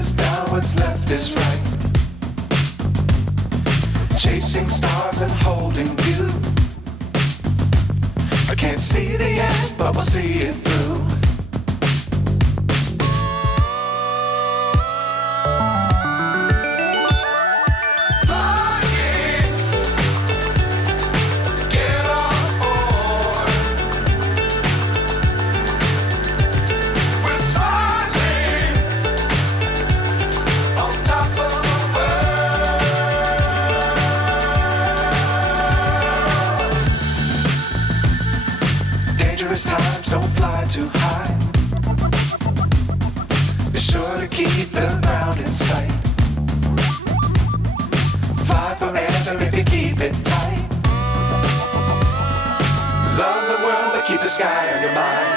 is down, what's left is right. Chasing stars and holding you. I can't see the end, but we'll see it through. Times don't fly too high. Be sure to keep the ground in sight. Fly forever if you keep it tight. Love the world but keep the sky on your mind.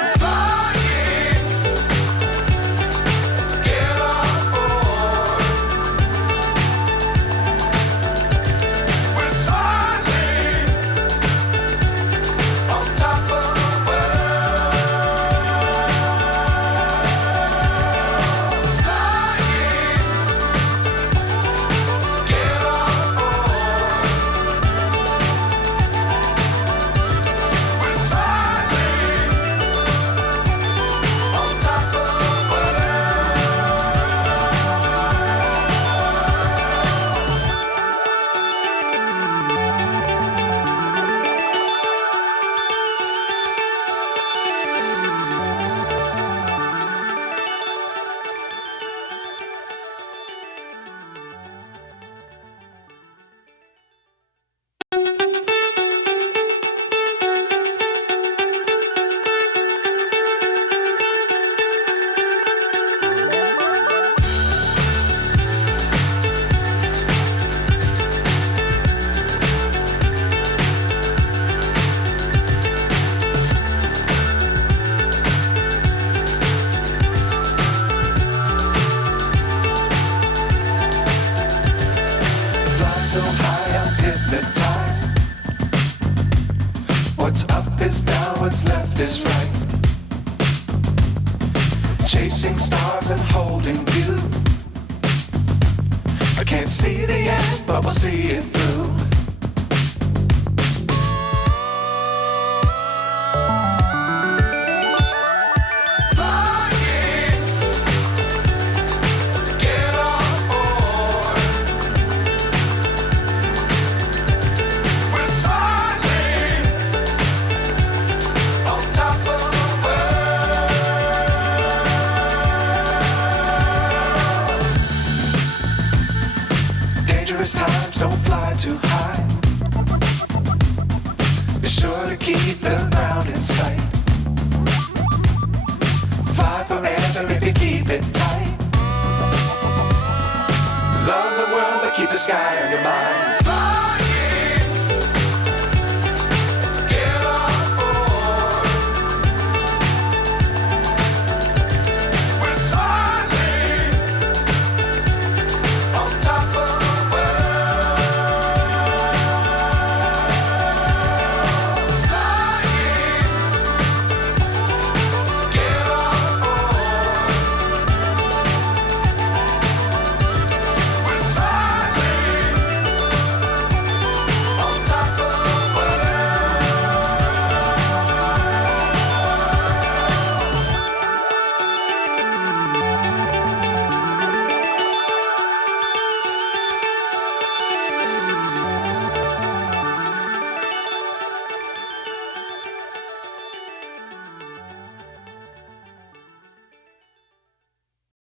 So high I'm hypnotized. What's up is down, what's left is right. Chasing stars and holding you. I can't see the end, but we'll see it through. Times don't fly too high. Be sure to keep the ground in sight. Fly forever if you keep it tight. Love the world but keep the sky on your mind.